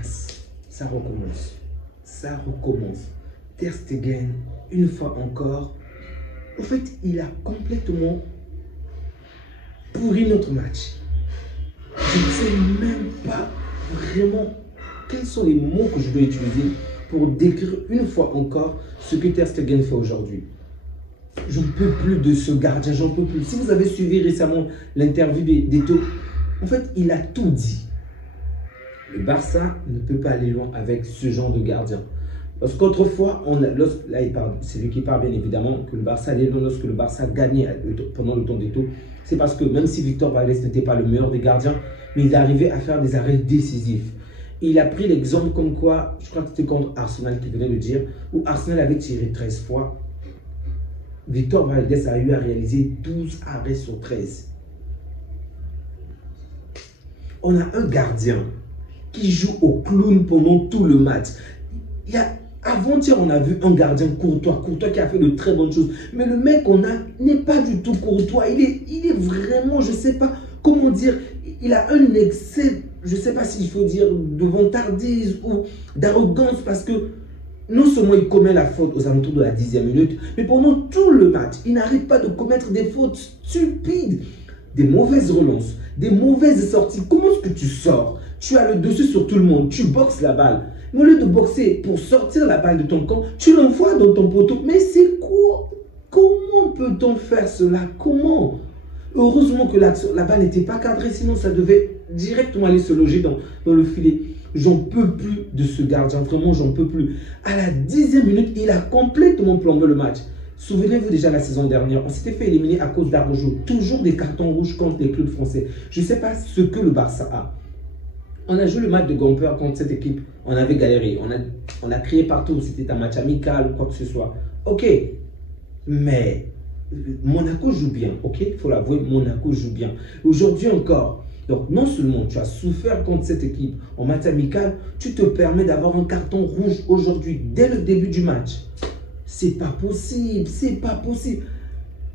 mince, ça recommence. Ça recommence. Ter Stegen, une fois encore, en fait, il a complètement pourri notre match. Je ne sais même pas vraiment quels sont les mots que je dois utiliser pour décrire une fois encore ce que Ter Stegen fait aujourd'hui. Je ne peux plus de ce gardien, j'en peux plus. Si vous avez suivi récemment l'interview d'Eto'o, en fait, il a tout dit. Le Barça ne peut pas aller loin avec ce genre de gardien. Parce qu'autrefois, là c'est lui qui parle bien évidemment, que le Barça allait loin lorsque le Barça gagnait pendant le temps d'Eto'o. C'est parce que même si Victor Valdés n'était pas le meilleur des gardiens, mais il arrivait à faire des arrêts décisifs. Il a pris l'exemple comme quoi, je crois que c'était contre Arsenal qui venait de dire, où Arsenal avait tiré 13 fois. Victor Valdés a eu à réaliser 12 arrêts sur 13. On a un gardien qui joue au clown pendant tout le match. Avant-hier, on a vu un gardien Courtois qui a fait de très bonnes choses. Mais le mec qu'on a n'est pas du tout Courtois. Il est vraiment, je ne sais pas comment dire, il a un excès, je ne sais pas s'il faut dire de vantardise ou d'arrogance parce que non seulement il commet la faute aux alentours de la 10e minute, mais pendant tout le match, il n'arrête pas de commettre des fautes stupides, des mauvaises relances, des mauvaises sorties. Comment est-ce que tu sors? Tu as le dessus sur tout le monde, tu boxes la balle. Mais au lieu de boxer pour sortir la balle de ton camp, tu l'envoies dans ton poteau. Mais c'est quoi? Comment peut-on faire cela? Comment? Heureusement que la balle n'était pas cadrée, sinon ça devait directement aller se loger dans le filet. J'en peux plus de ce gardien, vraiment j'en peux plus. À la 10e minute, il a complètement plombé le match. Souvenez-vous déjà la saison dernière, on s'était fait éliminer à cause d'Arojo. Toujours des cartons rouges contre les clubs français. Je ne sais pas ce que le Barça a. On a joué le match de Gamper contre cette équipe. On avait galéré. On a crié partout. C'était un match amical ou quoi que ce soit. Ok. Mais Monaco joue bien. Ok. Il faut l'avouer, Monaco joue bien. Aujourd'hui encore. Donc non seulement tu as souffert contre cette équipe en match amical, tu te permets d'avoir un carton rouge aujourd'hui dès le début du match. C'est pas possible. C'est pas possible.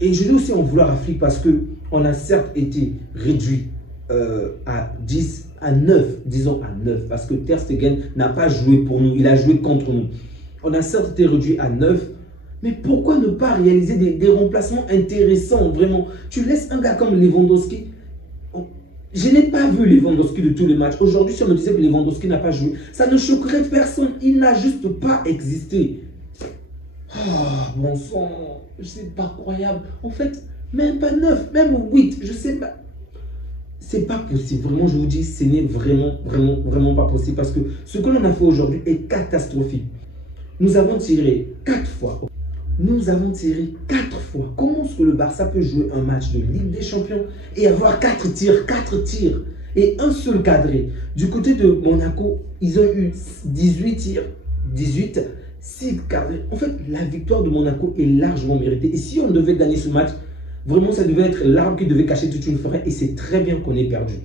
Et je dois aussi en vouloir à Flick parce qu'on a certes été réduit à 10, à 9, disons à 9, parce que Ter Stegen n'a pas joué pour nous, il a joué contre nous. On a certes été réduit à 9, mais pourquoi ne pas réaliser des remplacements intéressants, vraiment? Tu laisses un gars comme Lewandowski. Je n'ai pas vu Lewandowski de tous les matchs. Aujourd'hui, si on me disait que Lewandowski n'a pas joué, ça ne choquerait personne, il n'a juste pas existé. Oh, bon sang, c'est pas croyable. En fait, même pas 9, même 8, je sais pas. C'est pas possible, vraiment je vous dis, ce n'est vraiment pas possible parce que ce que l'on a fait aujourd'hui est catastrophique. Nous avons tiré 4 fois. Nous avons tiré 4 fois. Comment est-ce que le Barça peut jouer un match de Ligue des Champions et avoir 4 tirs et un seul cadré? Du côté de Monaco, ils ont eu 18 tirs, 6 cadrés. En fait, la victoire de Monaco est largement méritée. Et si on devait gagner ce match, vraiment, ça devait être l'arbre qui devait cacher toute une forêt et c'est très bien qu'on ait perdu.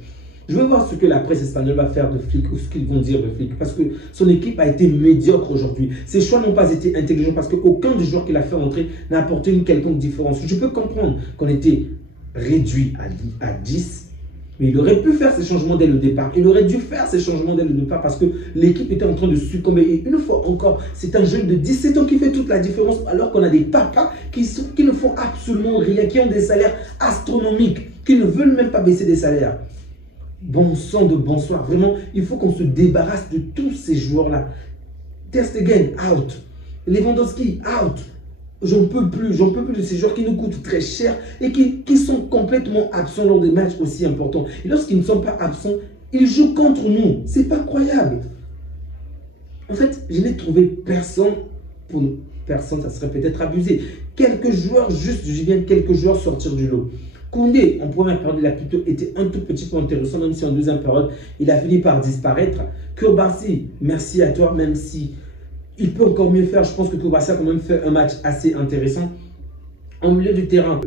Je vais voir ce que la presse espagnole va faire de Flick ou ce qu'ils vont dire de Flick parce que son équipe a été médiocre aujourd'hui. Ses choix n'ont pas été intelligents parce qu'aucun des joueurs qu'il a fait entrer n'a apporté une quelconque différence. Je peux comprendre qu'on était réduit à 10, mais il aurait pu faire ces changements dès le départ. Il aurait dû faire ces changements dès le départ parce que l'équipe était en train de succomber. Et une fois encore, c'est un jeune de 17 ans qui fait toute la différence alors qu'on a des papas qui ne font absolument rien, qui ont des salaires astronomiques, qui ne veulent même pas baisser des salaires. Bon sang de bonsoir. Vraiment, il faut qu'on se débarrasse de tous ces joueurs-là. Ter Stegen, out. Lewandowski, out. J'en peux plus de ces joueurs qui nous coûtent très cher et qui sont complètement absents lors des matchs aussi importants. Et lorsqu'ils ne sont pas absents, ils jouent contre nous. C'est pas croyable. En fait, je n'ai trouvé personne, personne, ça serait peut-être abusé. Quelques joueurs, juste, je viens quelques joueurs sortir du lot. Koundé, en première période, il a plutôt été un tout petit peu intéressant, même si en deuxième période, il a fini par disparaître. Koulibaly, merci à toi, même si il peut encore mieux faire. Je pense que Koulibaly a quand même fait un match assez intéressant. En milieu du terrain,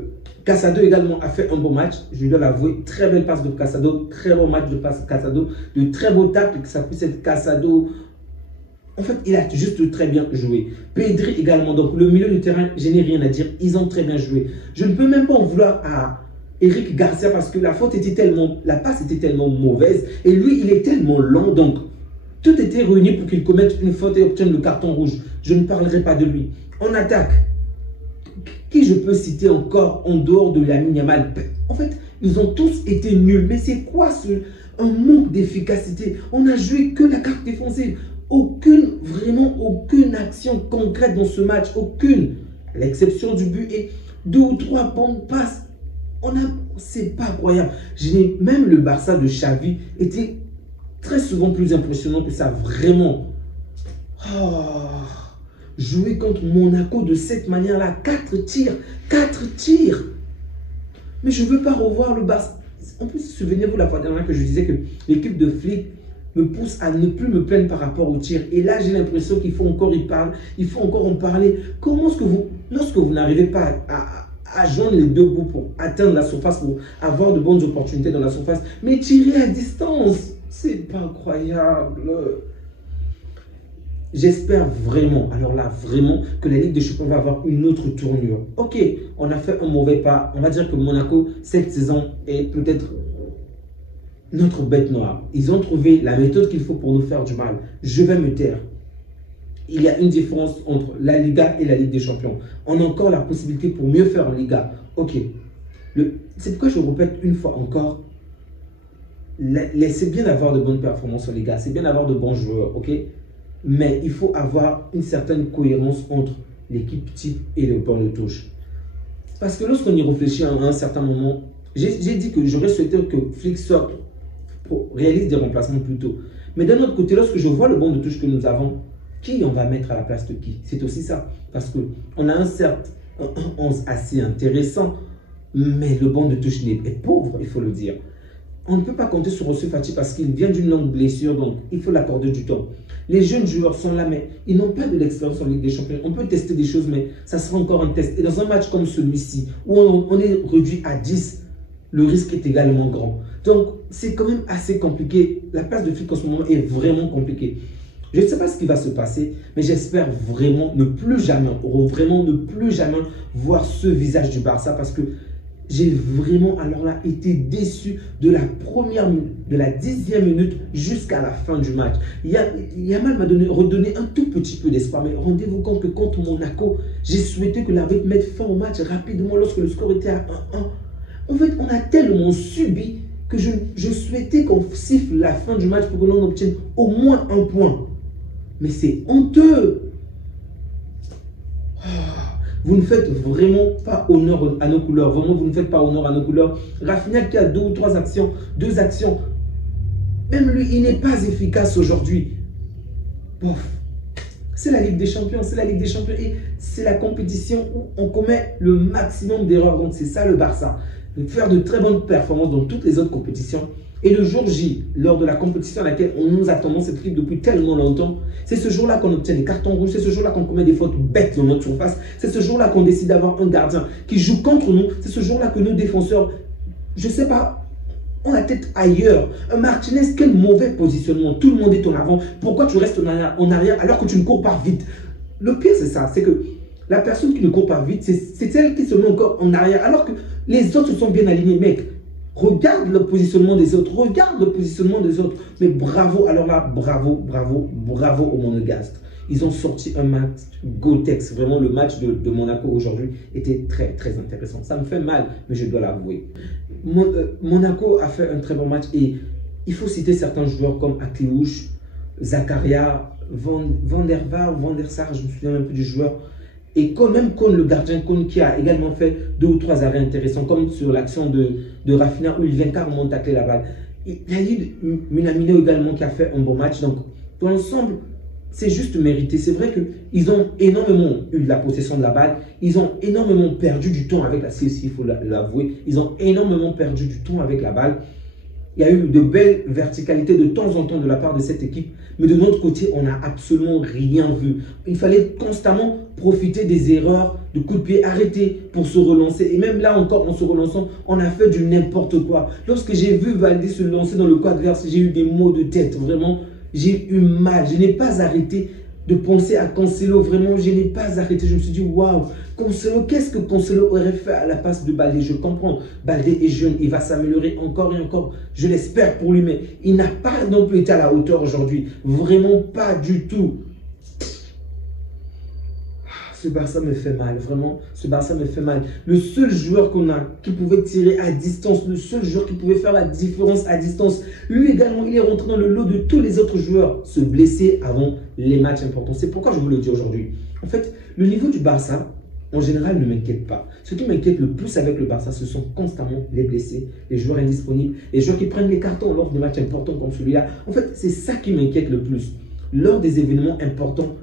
Casado également a fait un bon match. Je dois l'avouer, très belle passe de Casado, très bon match de Casado, de très beaux tacles, que ça puisse être Casado. En fait, il a juste très bien joué. Pedri également, donc le milieu du terrain, je n'ai rien à dire. Ils ont très bien joué. Je ne peux même pas en vouloir à Eric Garcia parce que la passe était tellement mauvaise et lui, il est tellement lent. Donc, Tout était réuni pour qu'il commette une faute et obtienne le carton rouge. Je ne parlerai pas de lui. En attaque, qui je peux citer encore en dehors de Lamine Yamal? En fait, ils ont tous été nuls. Mais c'est quoi un manque d'efficacité? On n'a joué que la carte défensive. Vraiment aucune action concrète dans ce match. Aucune. À l'exception du but et 2 ou 3 bonnes passes. C'est pas croyable. Même le Barça de Xavi était très souvent plus impressionnant que ça. Vraiment. Jouer contre Monaco de cette manière-là. 4 tirs. 4 tirs. Mais je ne veux pas revoir le Barça. En plus, souvenez-vous la fois dernière que je disais que l'équipe de Flick me pousse à ne plus me plaindre par rapport au tir. Et là, j'ai l'impression qu'il faut encore en parler. Comment est-ce que lorsque vous n'arrivez pas à joindre les deux bouts pour atteindre la surface, pour avoir de bonnes opportunités dans la surface, mais tirer à distance, c'est pas incroyable. J'espère vraiment, alors là, vraiment, que la Ligue des Champions va avoir une autre tournure. Ok, on a fait un mauvais pas. On va dire que Monaco, cette saison, est peut-être notre bête noire. Ils ont trouvé la méthode qu'il faut pour nous faire du mal. Je vais me taire. Il y a une différence entre la Liga et la Ligue des Champions. On a encore la possibilité pour mieux faire en Liga. Ok. C'est pourquoi je répète une fois encore. C'est bien d'avoir de bonnes performances en Liga. C'est bien d'avoir de bons joueurs. Ok. Mais il faut avoir une certaine cohérence entre l'équipe type et le banc de touche. Parce que lorsqu'on y réfléchit à un certain moment, j'ai dit que j'aurais souhaité que Flick sorte pour réaliser des remplacements plus tôt. Mais d'un autre côté, lorsque je vois le banc de touche que nous avons, qui on va mettre à la place de qui? C'est aussi ça. Parce qu'on a un 11 assez intéressant, mais le banc de touche est pauvre, il faut le dire. On ne peut pas compter sur Ansu Fati parce qu'il vient d'une longue blessure, donc il faut l'accorder du temps. Les jeunes joueurs sont là, mais ils n'ont pas de l'expérience en Ligue des Champions. On peut tester des choses, mais ça sera encore un test. Et dans un match comme celui-ci, où on est réduit à 10, le risque est également grand. Donc, c'est quand même assez compliqué. La place de Flick en ce moment est vraiment compliquée. Je ne sais pas ce qui va se passer, mais j'espère vraiment ne plus jamais voir ce visage du Barça parce que j'ai vraiment, alors là, été déçu de la 10e minute jusqu'à la fin du match. Yamal m'a redonné un tout petit peu d'espoir, mais rendez-vous compte que contre Monaco, j'ai souhaité que l'arbitre mette fin au match rapidement lorsque le score était à 1-1. En fait, on a tellement subi que je souhaitais qu'on siffle la fin du match pour que l'on obtienne au moins un point. Mais c'est honteux. Vous ne faites vraiment pas honneur à nos couleurs. Vraiment, vous ne faites pas honneur à nos couleurs. Rafinha qui a 2 ou 3 actions, 2 actions. Même lui, il n'est pas efficace aujourd'hui. Bof. C'est la Ligue des Champions, c'est la Ligue des Champions. Et c'est la compétition où on commet le maximum d'erreurs. Donc c'est ça le Barça. De faire de très bonnes performances dans toutes les autres compétitions. Et le jour J, lors de la compétition à laquelle on nous attendons cette équipe depuis tellement longtemps, c'est ce jour-là qu'on obtient des cartons rouges, c'est ce jour-là qu'on commet des fautes bêtes dans notre surface, c'est ce jour-là qu'on décide d'avoir un gardien qui joue contre nous, c'est ce jour-là que nos défenseurs, je ne sais pas, ont la tête ailleurs. Un Martinez, quel mauvais positionnement, tout le monde est en avant, pourquoi tu restes en arrière alors que tu ne cours pas vite? Le pire c'est ça, c'est que la personne qui ne court pas vite, c'est celle qui se met encore en arrière alors que les autres se sont bien alignés, mec. Regarde le positionnement des autres. Regarde le positionnement des autres. Mais bravo, alors là, bravo aux Monégasques. Ils ont sorti un match Gotex. Vraiment, le match de Monaco aujourd'hui était très, très intéressant. Ça me fait mal, mais je dois l'avouer. Monaco a fait un très bon match et il faut citer certains joueurs comme Akliouche, Zakaria, Van der Sar, je me souviens un peu du joueur. Et quand même Kon, le gardien Kon, qui a également fait 2 ou 3 arrêts intéressants, comme sur l'action de Rafinha où il vient carrément tacler la balle. Il y a eu Minamino également qui a fait un bon match. Donc, dans l'ensemble, c'est juste mérité. C'est vrai qu'ils ont énormément eu de la possession de la balle. Ils ont énormément perdu du temps avec la CSI, il faut l'avouer. Ils ont énormément perdu du temps avec la balle. Il y a eu de belles verticalités de temps en temps de la part de cette équipe. Mais de notre côté, on n'a absolument rien vu. Il fallait constamment profiter des erreurs, de coups de pied arrêtés pour se relancer. Et même là encore, en se relançant, on a fait du n'importe quoi. Lorsque j'ai vu Valdi se lancer dans le coin adverse, j'ai eu des maux de tête. Vraiment, j'ai eu mal. Je n'ai pas arrêté. de penser à Cancelo. Vraiment, je n'ai pas arrêté. Je me suis dit, waouh, Cancelo, qu'est-ce que Cancelo aurait fait à la place de Baldé? Je comprends, Baldé est jeune, il va s'améliorer encore et encore. Je l'espère pour lui, mais il n'a pas non plus été à la hauteur aujourd'hui. Vraiment pas du tout. Ce Barça me fait mal, vraiment, ce Barça me fait mal. Le seul joueur qu'on a qui pouvait tirer à distance, le seul joueur qui pouvait faire la différence à distance, lui également, il est rentré dans le lot de tous les autres joueurs, se blesser avant les matchs importants. C'est pourquoi je vous le dis aujourd'hui. En fait, le niveau du Barça, en général, ne m'inquiète pas. Ce qui m'inquiète le plus avec le Barça, ce sont constamment les blessés, les joueurs indisponibles, les joueurs qui prennent les cartons lors des matchs importants comme celui-là. En fait, c'est ça qui m'inquiète le plus. Lors des événements importants,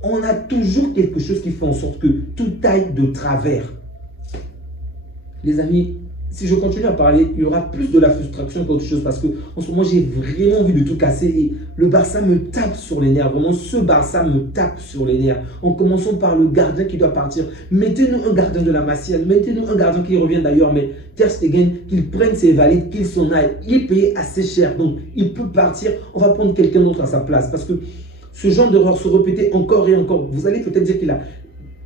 on a toujours quelque chose qui fait en sorte que tout aille de travers. Les amis, si je continue à parler, il y aura plus de la frustration qu'autre chose parce que en ce moment, j'ai vraiment envie de tout casser et le Barça me tape sur les nerfs. Vraiment, ce Barça me tape sur les nerfs. En commençant par le gardien qui doit partir. Mettez-nous un gardien de la Masia, mettez-nous un gardien qui revient d'ailleurs, mais Ter Stegen, qu'il prenne ses valides, qu'il s'en aille. Il est payé assez cher, donc il peut partir. On va prendre quelqu'un d'autre à sa place parce que ce genre d'erreur se répétait encore et encore. Vous allez peut-être dire qu'il a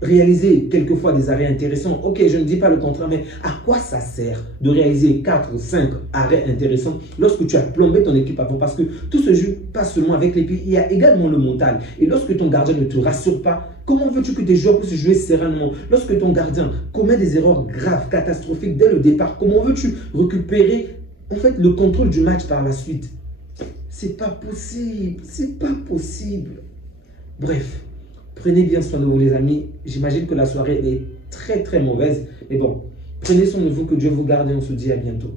réalisé quelquefois des arrêts intéressants. Ok, je ne dis pas le contraire, mais à quoi ça sert de réaliser 4 ou 5 arrêts intéressants lorsque tu as plombé ton équipe avant? Parce que tout se joue pas seulement avec les pieds, il y a également le mental. Et lorsque ton gardien ne te rassure pas, comment veux-tu que tes joueurs puissent jouer sereinement? Lorsque ton gardien commet des erreurs graves, catastrophiques dès le départ, comment veux-tu récupérer en fait le contrôle du match par la suite? C'est pas possible, c'est pas possible. Bref, prenez bien soin de vous les amis. J'imagine que la soirée est très mauvaise. Mais bon, prenez soin de vous, que Dieu vous garde et on se dit à bientôt.